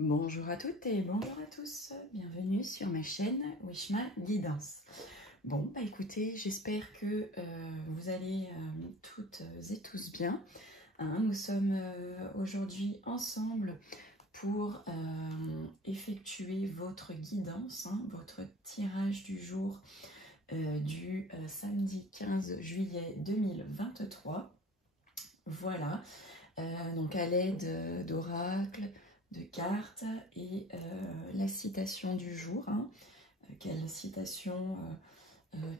Bonjour à toutes et bonjour à tous, bienvenue sur ma chaîne Wishma Guidance. Bon, bah écoutez, j'espère que vous allez toutes et tous bien. Nous sommes aujourd'hui ensemble pour effectuer votre guidance, votre tirage du jour du samedi 15 juillet 2023. Voilà, donc à l'aide d'oracles, de cartes et la citation du jour. Quelle citation,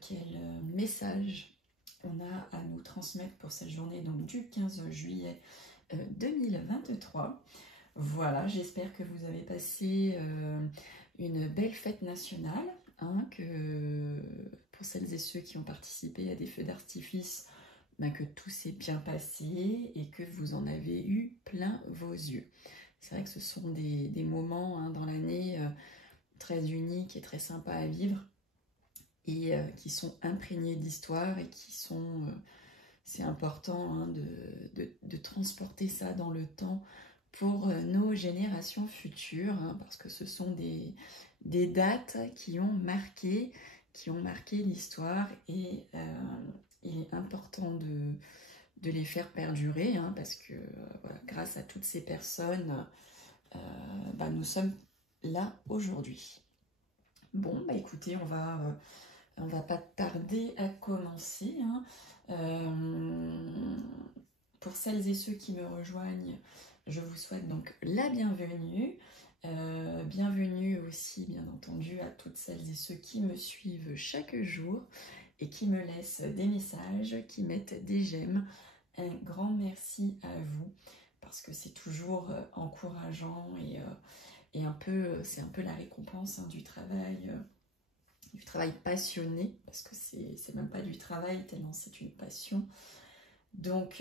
quel message on a à nous transmettre pour cette journée donc du 15 juillet 2023. Voilà, j'espère que vous avez passé une belle fête nationale, que pour celles et ceux qui ont participé à des feux d'artifice, que tout s'est bien passé et que vous en avez eu plein vos yeux. C'est vrai que ce sont des moments dans l'année très uniques et très sympas à vivre et qui sont imprégnés d'histoire et qui sont... c'est important de transporter ça dans le temps pour nos générations futures, parce que ce sont des dates qui ont marqué l'histoire et il est important de les faire perdurer, parce que voilà, grâce à toutes ces personnes, nous sommes là aujourd'hui. Bon, bah écoutez, on va pas tarder à commencer. Pour celles et ceux qui me rejoignent, je vous souhaite donc la bienvenue. Bienvenue aussi, bien entendu, à toutes celles et ceux qui me suivent chaque jour et qui me laissent des messages, qui mettent des j'aime. Un grand merci à vous, parce que c'est toujours encourageant et c'est un peu la récompense du travail passionné, parce que c'est même pas du travail tellement c'est une passion. Donc,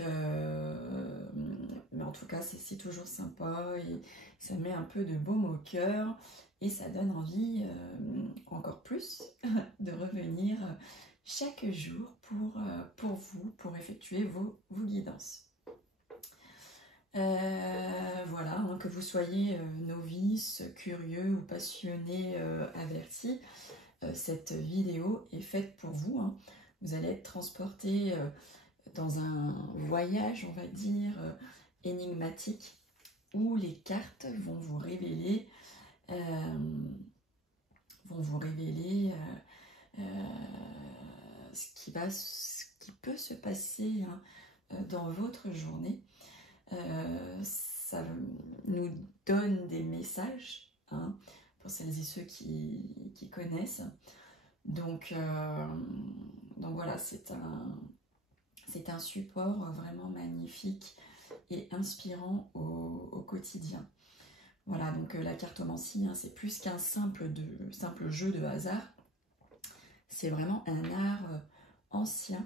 mais en tout cas, c'est toujours sympa et ça met un peu de baume au cœur et ça donne envie encore plus de revenir chaque jour pour vous, pour effectuer vos guidances. Voilà, que vous soyez novice, curieux ou passionné, averti, cette vidéo est faite pour vous. Vous allez être transporté dans un voyage, on va dire, énigmatique, où les cartes vont vous révéler, ce qui peut se passer dans votre journée. Ça nous donne des messages, pour celles et ceux qui connaissent. Donc voilà, c'est un support vraiment magnifique et inspirant au quotidien. Voilà, donc la cartomancie, c'est plus qu'un simple jeu de hasard. C'est vraiment un art ancien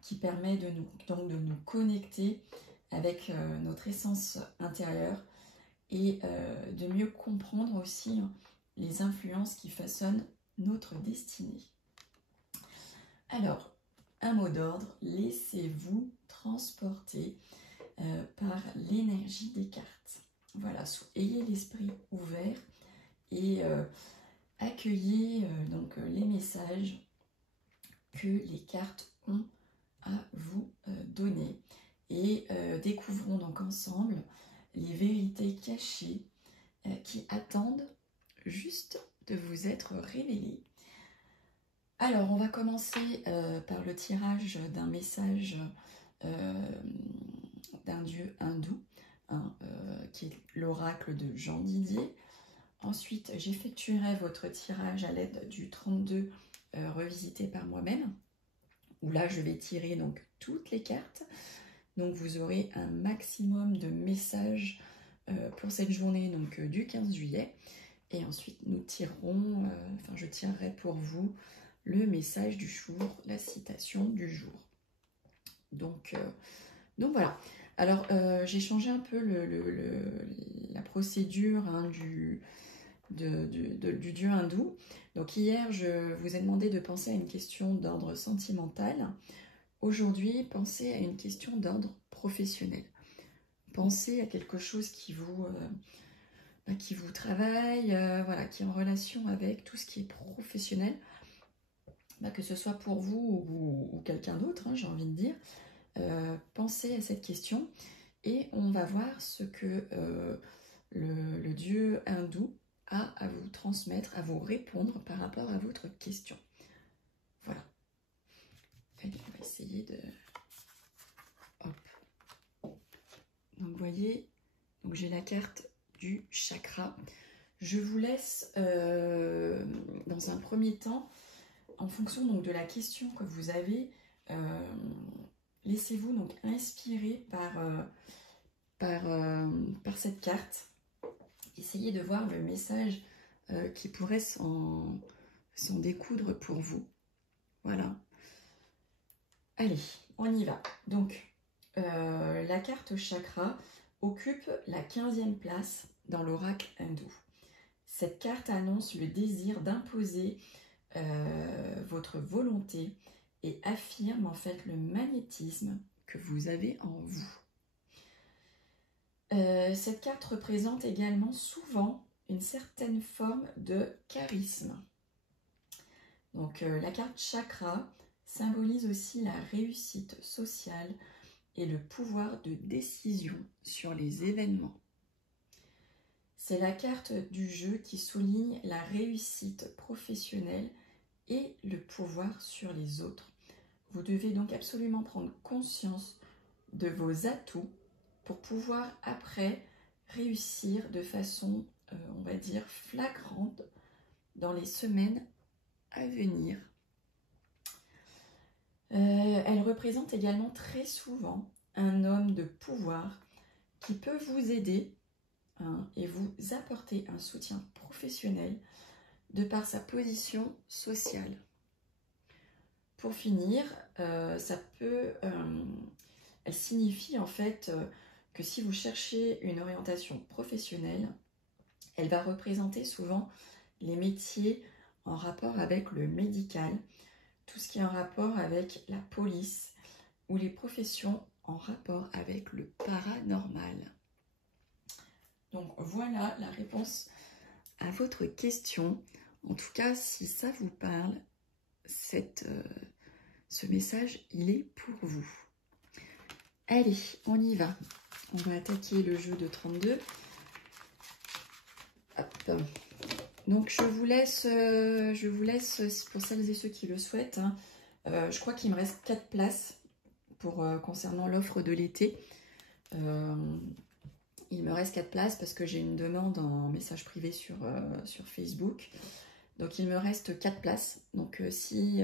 qui permet de nous connecter avec notre essence intérieure et de mieux comprendre aussi les influences qui façonnent notre destinée. Alors, un mot d'ordre, laissez-vous transporter par l'énergie des cartes. Voilà, ayez l'esprit ouvert et accueillez donc les messages que les cartes ont à vous donner. Et découvrons donc ensemble les vérités cachées qui attendent juste de vous être révélées. Alors, on va commencer par le tirage d'un message d'un dieu hindou, qui est l'oracle de Jean Didier. Ensuite, j'effectuerai votre tirage à l'aide du 32 revisité par moi-même, où là, je vais tirer donc toutes les cartes. Donc, vous aurez un maximum de messages pour cette journée donc, du 15 juillet. Et ensuite, nous tirerons, je tirerai pour vous le message du jour, la citation du jour. Donc voilà. Alors, j'ai changé un peu la procédure du dieu hindou. Donc hier, je vous ai demandé de penser à une question d'ordre sentimental. Aujourd'hui, pensez à une question d'ordre professionnel. Pensez à quelque chose qui vous qui vous travaille, voilà, qui est en relation avec tout ce qui est professionnel, que ce soit pour vous ou quelqu'un d'autre, hein, j'ai envie de dire. Pensez à cette question et on va voir ce que le dieu hindou a à vous transmettre, à vous répondre par rapport à votre question. Voilà. Allez, on va essayer de... Hop. Donc, vous voyez, j'ai la carte du chakra. Je vous laisse, dans un premier temps, en fonction donc, de la question que vous avez, laissez-vous donc inspirer par cette carte. Essayez de voir le message qui pourrait s'en découdre pour vous. Voilà. Allez, on y va. Donc, la carte chakra occupe la 15e place dans l'oracle hindou. Cette carte annonce le désir d'imposer votre volonté et affirme en fait le magnétisme que vous avez en vous. Cette carte représente également souvent une certaine forme de charisme. Donc la carte chakra symbolise aussi la réussite sociale et le pouvoir de décision sur les événements. C'est la carte du jeu qui souligne la réussite professionnelle et le pouvoir sur les autres. Vous devez donc absolument prendre conscience de vos atouts pour pouvoir après réussir de façon, on va dire, flagrante dans les semaines à venir. Elle représente également très souvent un homme de pouvoir qui peut vous aider et vous apporter un soutien professionnel de par sa position sociale. Pour finir, elle signifie en fait que si vous cherchez une orientation professionnelle, elle va représenter souvent les métiers en rapport avec le médical, tout ce qui est en rapport avec la police ou les professions en rapport avec le paranormal. Donc voilà la réponse à votre question. En tout cas, si ça vous parle, ce message, il est pour vous. Allez, on y va. On va attaquer le jeu de 32. Hop. Donc je vous laisse, pour celles et ceux qui le souhaitent, je crois qu'il me reste 4 places concernant l'offre de l'été. Il me reste 4 places parce que j'ai une demande en message privé sur Facebook. Donc il me reste 4 places. Donc si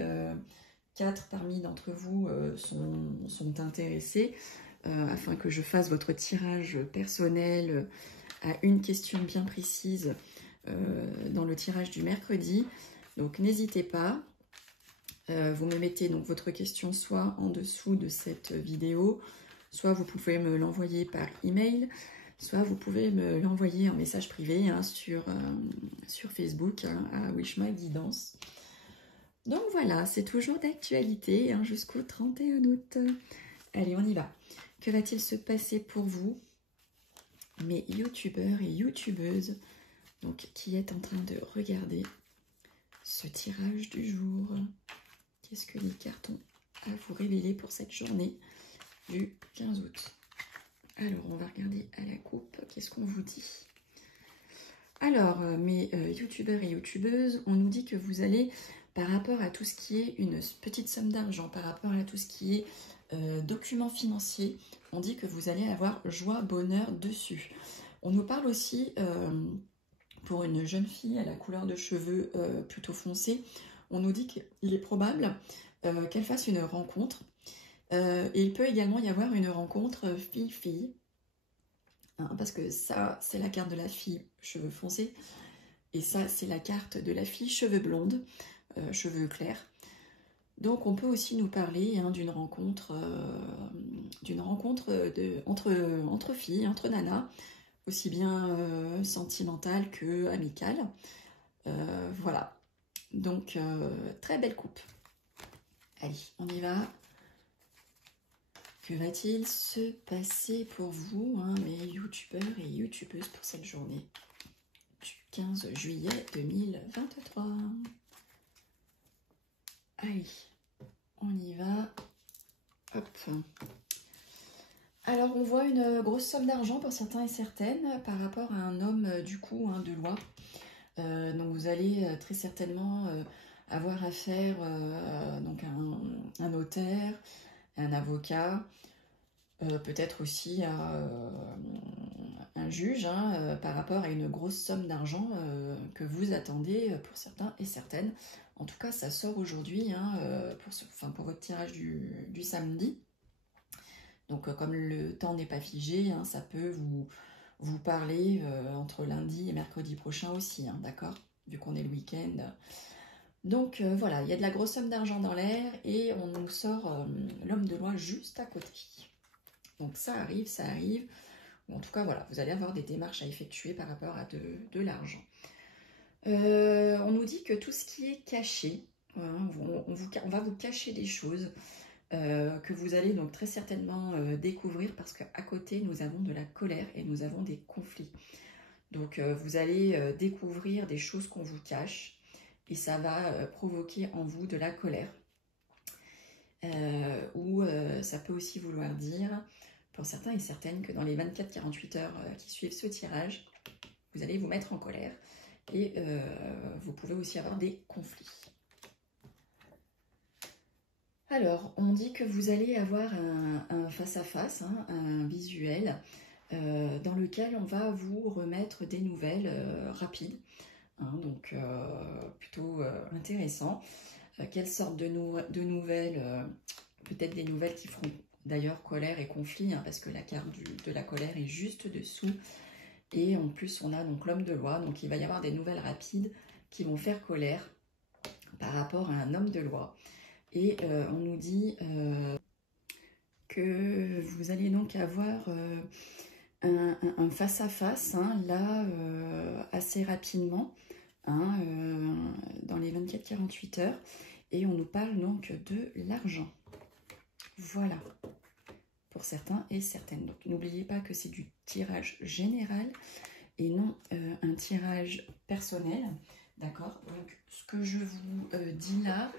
4 parmi d'entre vous sont intéressés, afin que je fasse votre tirage personnel à une question bien précise dans le tirage du mercredi. Donc n'hésitez pas. Vous me mettez donc votre question soit en dessous de cette vidéo, soit vous pouvez me l'envoyer par email, soit vous pouvez me l'envoyer en message privé sur Facebook à Wishma Guidance. Donc voilà, c'est toujours d'actualité jusqu'au 31 août. Allez, on y va. Que va-t-il se passer pour vous, mes youtubeurs et youtubeuses, donc qui êtes en train de regarder ce tirage du jour? Qu'est-ce que les cartes ont à vous révéler pour cette journée du 15 août? Alors, on va regarder à la coupe. Qu'est-ce qu'on vous dit? Alors, mes youtubeurs et youtubeuses, on nous dit que vous allez, par rapport à tout ce qui est une petite somme d'argent, par rapport à tout ce qui est documents financiers, on dit que vous allez avoir joie, bonheur dessus. On nous parle aussi, pour une jeune fille à la couleur de cheveux plutôt foncée, on nous dit qu'il est probable qu'elle fasse une rencontre. Et il peut également y avoir une rencontre fille-fille. Parce que ça, c'est la carte de la fille cheveux foncés. Et ça, c'est la carte de la fille cheveux blondes, cheveux clairs. Donc, on peut aussi nous parler d'une rencontre, entre filles, entre nanas, aussi bien sentimentale que amicale. Voilà. Donc, très belle coupe. Allez, on y va. Que va-t-il se passer pour vous, mes youtubeurs et youtubeuses, pour cette journée? 15 juillet 2023. Allez, on y va. Hop. Alors, on voit une grosse somme d'argent pour certains et certaines par rapport à un homme, du coup, hein, de loi. Donc, vous allez très certainement avoir affaire donc à un notaire, un avocat, peut-être aussi à un juge, hein, par rapport à une grosse somme d'argent que vous attendez pour certains et certaines. En tout cas, ça sort aujourd'hui hein, pour votre tirage du samedi. Donc, comme le temps n'est pas figé, hein, ça peut vous parler entre lundi et mercredi prochain aussi, hein, d'accord? Vu qu'on est le week-end. Donc, voilà, il y a de la grosse somme d'argent dans l'air et on nous sort l'homme de loi juste à côté. Donc, ça arrive, ça arrive. En tout cas, voilà, vous allez avoir des démarches à effectuer par rapport à de l'argent. On nous dit que tout ce qui est caché, on va vous cacher des choses que vous allez donc très certainement découvrir parce qu'à côté, nous avons de la colère et nous avons des conflits. Donc, vous allez découvrir des choses qu'on vous cache et ça va provoquer en vous de la colère. Ou ça peut aussi vouloir dire, pour certains et certaines, que dans les 24-48 heures qui suivent ce tirage, vous allez vous mettre en colère et vous pouvez aussi avoir des conflits. Alors, on dit que vous allez avoir un face-à-face, hein, un visuel, dans lequel on va vous remettre des nouvelles rapides, hein, donc plutôt intéressant. Quelle sorte de nouvelles, peut-être des nouvelles qui feront d'ailleurs colère et conflit, hein, parce que la carte de la colère est juste dessous. Et en plus, on a donc l'homme de loi, donc il va y avoir des nouvelles rapides qui vont faire colère par rapport à un homme de loi. Et on nous dit que vous allez donc avoir un face-à-face, hein, là, assez rapidement, hein, dans les 24-48 heures. Et on nous parle donc de l'argent. Voilà, pour certains et certaines. Donc n'oubliez pas que c'est du tirage général et non un tirage personnel. D'accord? Donc ce que je vous dis là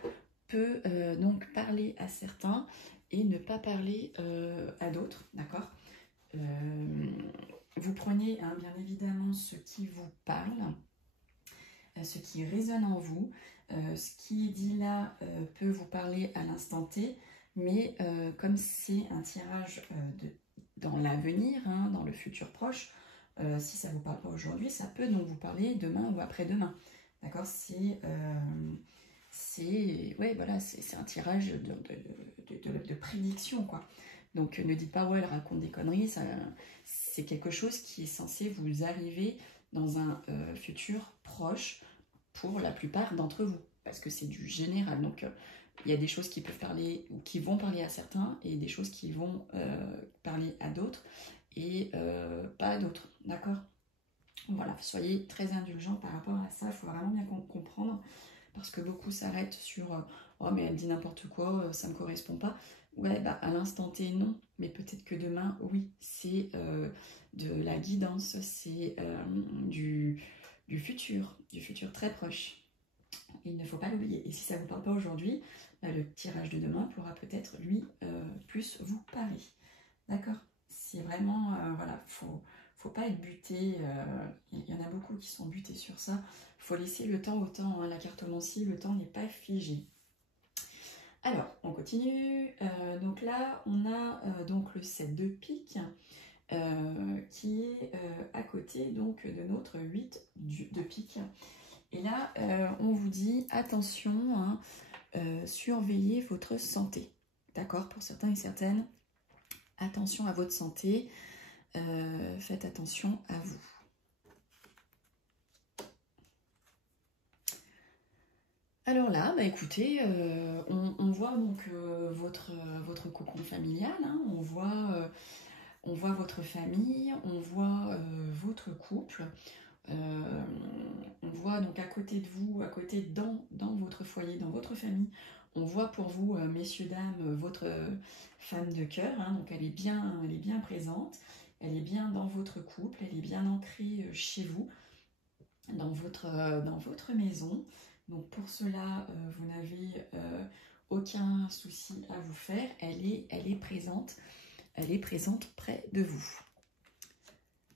peut donc parler à certains et ne pas parler à d'autres. D'accord? Vous prenez hein, bien évidemment ce qui vous parle, ce qui résonne en vous. Ce qui est dit là peut vous parler à l'instant T, mais comme c'est un tirage dans l'avenir, hein, dans le futur proche, si ça ne vous parle pas aujourd'hui, ça peut donc vous parler demain ou après-demain. D'accord? Ouais, voilà, c'est un tirage de prédiction, quoi. Donc ne dites pas, ouais, elle raconte des conneries, c'est quelque chose qui est censé vous arriver dans un futur proche pour la plupart d'entre vous, parce que c'est du général. Donc il y a des choses qui peuvent parler, ou qui vont parler à certains, et des choses qui vont parler à d'autres, et pas à d'autres, d'accord? Voilà, soyez très indulgents par rapport à ça, il faut vraiment bien comprendre, parce que beaucoup s'arrêtent sur oh mais elle dit n'importe quoi, ça ne me correspond pas. Ouais, bah à l'instant T non, mais peut-être que demain, oui, c'est de la guidance, c'est du futur très proche. Il ne faut pas l'oublier. Et si ça ne vous parle pas aujourd'hui, bah, le tirage de demain pourra peut-être, lui, plus vous parler. D'accord? C'est vraiment, voilà, faut pas être buté. Il y en a beaucoup qui sont butés sur ça. Il faut laisser le temps au temps. Hein, la cartomancie, le temps n'est pas figé. Alors, on continue. Donc là, on a donc le 7 de pique qui est à côté donc, de notre 8 de pique. Et là, on vous dit, attention, hein, surveillez votre santé. D'accord? Pour certains et certaines, attention à votre santé. Faites attention à vous. Alors là, bah écoutez, on voit donc votre cocon familial, hein, on voit votre famille, on voit votre couple, on voit donc à côté de vous, à côté dans votre foyer, dans votre famille, on voit pour vous, messieurs, dames, votre femme de cœur, hein, donc elle est bien présente, elle est bien dans votre couple, elle est bien ancrée chez vous. dans votre maison. Donc pour cela, vous n'avez aucun souci à vous faire. Elle est présente. Elle est présente près de vous.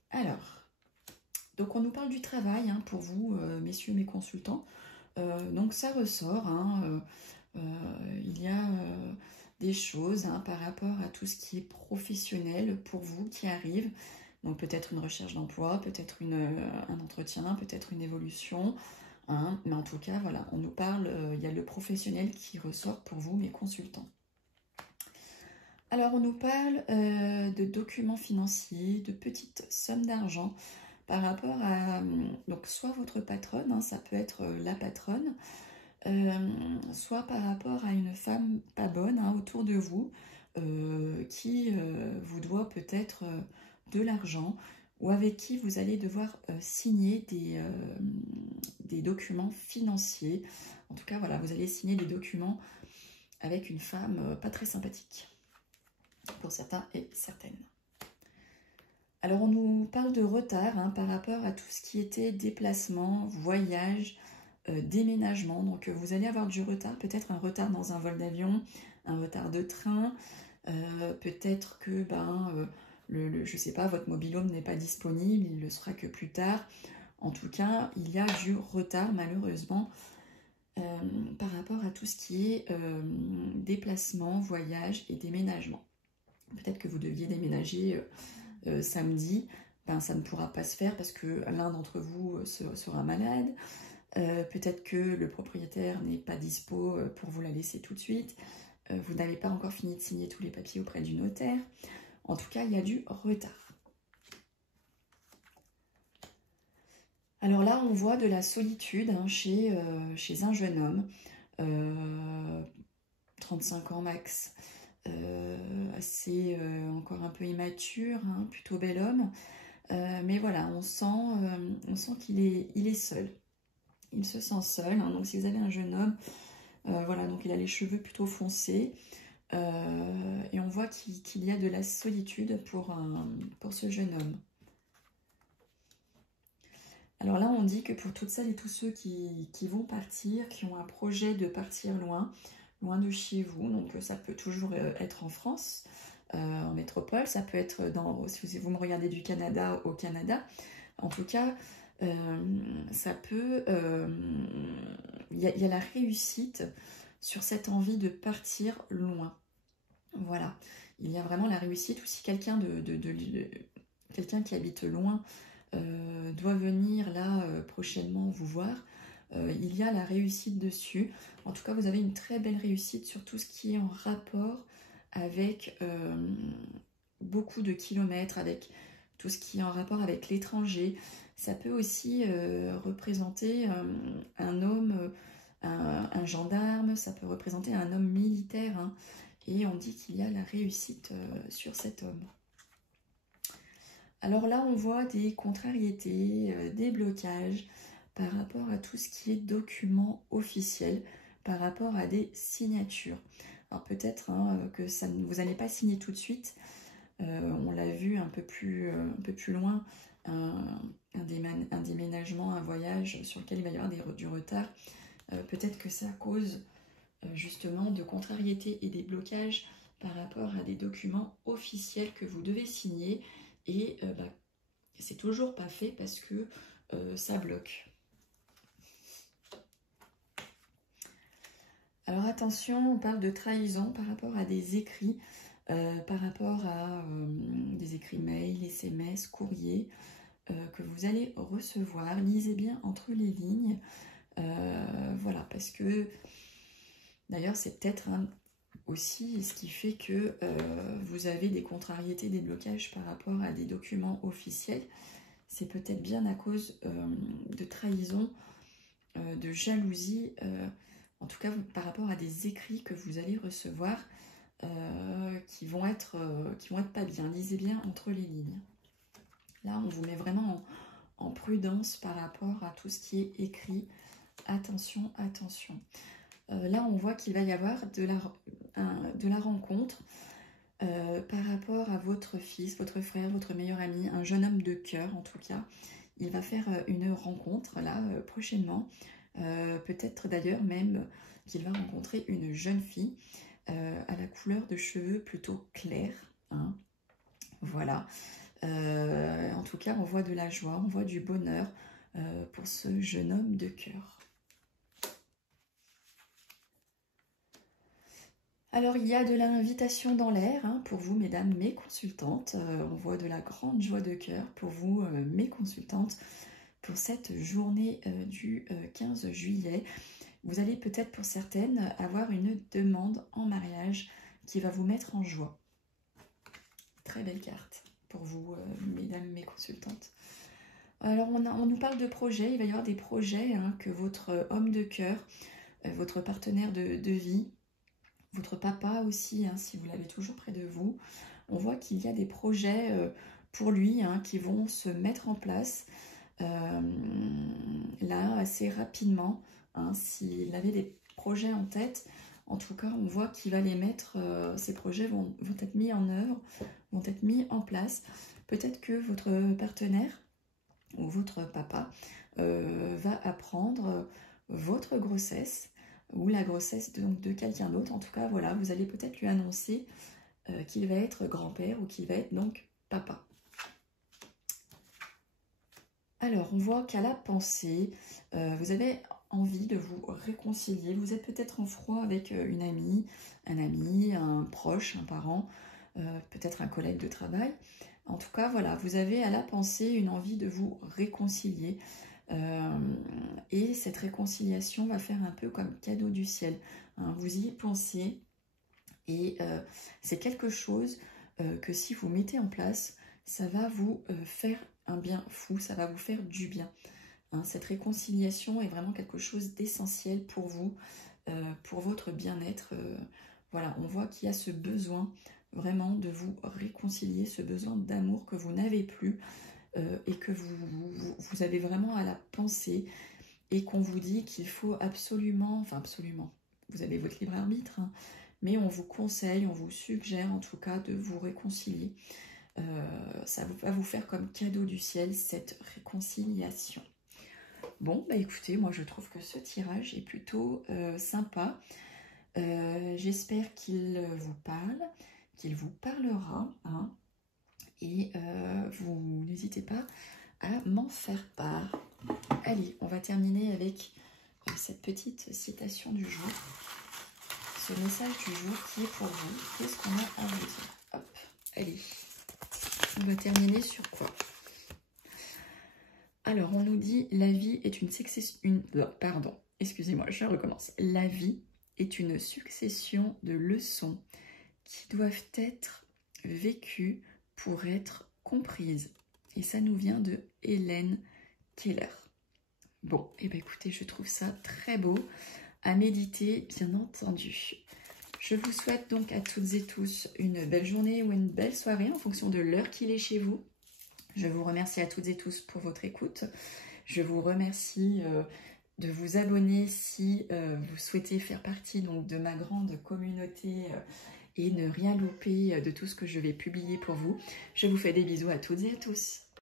Alors, donc on nous parle du travail hein, pour vous, messieurs mes consultants. Donc ça ressort, hein, il y a des choses hein, par rapport à tout ce qui est professionnel pour vous qui arrive. Donc peut-être une recherche d'emploi, peut-être un entretien, peut-être une évolution. Hein, mais en tout cas, voilà, on nous parle, il y a le professionnel qui ressort pour vous, mes consultants. Alors on nous parle de documents financiers, de petites sommes d'argent par rapport à, donc soit votre patronne, hein, ça peut être la patronne, soit par rapport à une femme pas bonne hein, autour de vous, qui vous doit peut-être de l'argent, ou avec qui vous allez devoir signer des documents financiers. En tout cas, voilà, vous allez signer des documents avec une femme pas très sympathique, pour certains et certaines. Alors on nous parle de retard hein, par rapport à tout ce qui était déplacement, voyage, déménagement. Donc vous allez avoir du retard, peut-être un retard dans un vol d'avion, un retard de train, peut-être que je sais pas, votre mobil-home n'est pas disponible, il ne le sera que plus tard. En tout cas, il y a du retard malheureusement par rapport à tout ce qui est déplacement, voyage et déménagement. Peut-être que vous deviez déménager samedi, ça ne pourra pas se faire parce que l'un d'entre vous sera malade. Peut-être que le propriétaire n'est pas dispo pour vous la laisser tout de suite. Vous n'avez pas encore fini de signer tous les papiers auprès du notaire. En tout cas, il y a du retard. Alors là, on voit de la solitude hein, chez un jeune homme, 35 ans max, assez encore un peu immature, hein, plutôt bel homme. Mais voilà, on sent qu'il est seul. Il se sent seul. Hein, donc si vous avez un jeune homme, voilà, donc il a les cheveux plutôt foncés. Et on voit qu'il y a de la solitude pour ce jeune homme. Alors là, on dit que pour toutes celles et tous ceux qui vont partir, qui ont un projet de partir loin de chez vous, donc ça peut toujours être en France, en métropole, ça peut être si vous me regardez du Canada, au Canada, en tout cas, ça peut, il y a la réussite sur cette envie de partir loin. Voilà, il y a vraiment la réussite, ou si quelqu'un quelqu'un qui habite loin doit venir là prochainement vous voir, il y a la réussite dessus. En tout cas, vous avez une très belle réussite sur tout ce qui est en rapport avec beaucoup de kilomètres, avec tout ce qui est en rapport avec l'étranger. Ça peut aussi représenter un homme, un gendarme, ça peut représenter un homme militaire, hein, et on dit qu'il y a la réussite sur cet homme. Alors là, on voit des contrariétés, des blocages par rapport à tout ce qui est documents officiels, par rapport à des signatures. Alors peut-être hein, que vous n'allez pas signer tout de suite. On l'a vu un peu plus loin, un déménagement, un voyage sur lequel il va y avoir du retard. Peut-être que c'est à cause justement de contrariétés et des blocages par rapport à des documents officiels que vous devez signer. Et c'est toujours pas fait parce que ça bloque. Alors attention, on parle de trahison par rapport à des écrits, par rapport à des écrits mail, SMS, courriers que vous allez recevoir. Lisez bien entre les lignes. Voilà, parce que d'ailleurs c'est peut-être aussi ce qui fait que vous avez des contrariétés, des blocages par rapport à des documents officiels. C'est peut-être bien à cause de trahison, de jalousie, en tout cas par rapport à des écrits que vous allez recevoir qui vont être pas bien. Lisez bien entre les lignes. Là, on vous met vraiment en prudence par rapport à tout ce qui est écrit. Attention, attention. Là, on voit qu'il va y avoir de la rencontre par rapport à votre fils, votre frère, votre meilleur ami, un jeune homme de cœur en tout cas. il va faire une rencontre là prochainement. Peut-être d'ailleurs même qu'il va rencontrer une jeune fille à la couleur de cheveux plutôt claire. Hein. Voilà. En tout cas, on voit de la joie, on voit du bonheur pour ce jeune homme de cœur. Alors, il y a de l'invitation dans l'air hein, pour vous, mesdames, mes consultantes. On voit de la grande joie de cœur pour vous, mes consultantes, pour cette journée du 15 juillet. Vous allez peut-être pour certaines avoir une demande en mariage qui va vous mettre en joie. Très belle carte pour vous, mesdames, mes consultantes. Alors, on nous parle de projets. Il va y avoir des projets hein, que votre homme de cœur, votre partenaire de vie, votre papa aussi, hein, si vous l'avez toujours près de vous, on voit qu'il y a des projets pour lui hein, qui vont se mettre en place là assez rapidement. Hein, s'il avait des projets en tête, en tout cas, on voit qu'il va les mettre, ces projets vont être mis en œuvre, vont être mis en place. Peut-être que votre partenaire ou votre papa va apprendre votre grossesse ou la grossesse de quelqu'un d'autre. En tout cas, voilà, vous allez peut-être lui annoncer qu'il va être grand-père ou qu'il va être donc papa. Alors, on voit qu'à la pensée, vous avez envie de vous réconcilier. Vous êtes peut-être en froid avec une amie, un ami, un proche, un parent, peut-être un collègue de travail. En tout cas, voilà, vous avez à la pensée une envie de vous réconcilier. Et cette réconciliation va faire un peu comme cadeau du ciel. Hein, vous y pensez et c'est quelque chose que si vous mettez en place, ça va vous faire un bien fou, ça va vous faire du bien. Hein, cette réconciliation est vraiment quelque chose d'essentiel pour vous, pour votre bien-être. Voilà, on voit qu'il y a ce besoin vraiment de vous réconcilier, ce besoin d'amour que vous n'avez plus et que vous avez vraiment à la pensée et qu'on vous dit qu'il faut absolument, enfin absolument, vous avez votre libre arbitre, hein, mais on vous conseille, on vous suggère en tout cas de vous réconcilier. Ça va vous faire comme cadeau du ciel cette réconciliation. Bon, bah écoutez, moi je trouve que ce tirage est plutôt sympa. J'espère qu'il vous parle, qu'il vous parlera. Hein, et vous n'hésitez pas à m'en faire part. Allez, on va terminer avec cette petite citation du jour. Ce message du jour qui est pour vous. Qu'est-ce qu'on a à vous dire? Hop, allez. On va terminer sur quoi? Alors, on nous dit, la vie est une succession... Pardon, excusez-moi, je recommence. La vie est une succession de leçons qui doivent être vécues pour être comprises. Et ça nous vient de Hélène Keller. Bon, et bien écoutez, je trouve ça très beau à méditer, bien entendu. Je vous souhaite donc à toutes et tous une belle journée ou une belle soirée en fonction de l'heure qu'il est chez vous. Je vous remercie à toutes et tous pour votre écoute. Je vous remercie de vous abonner si vous souhaitez faire partie donc, de ma grande communauté et ne rien louper de tout ce que je vais publier pour vous. Je vous fais des bisous à toutes et à tous.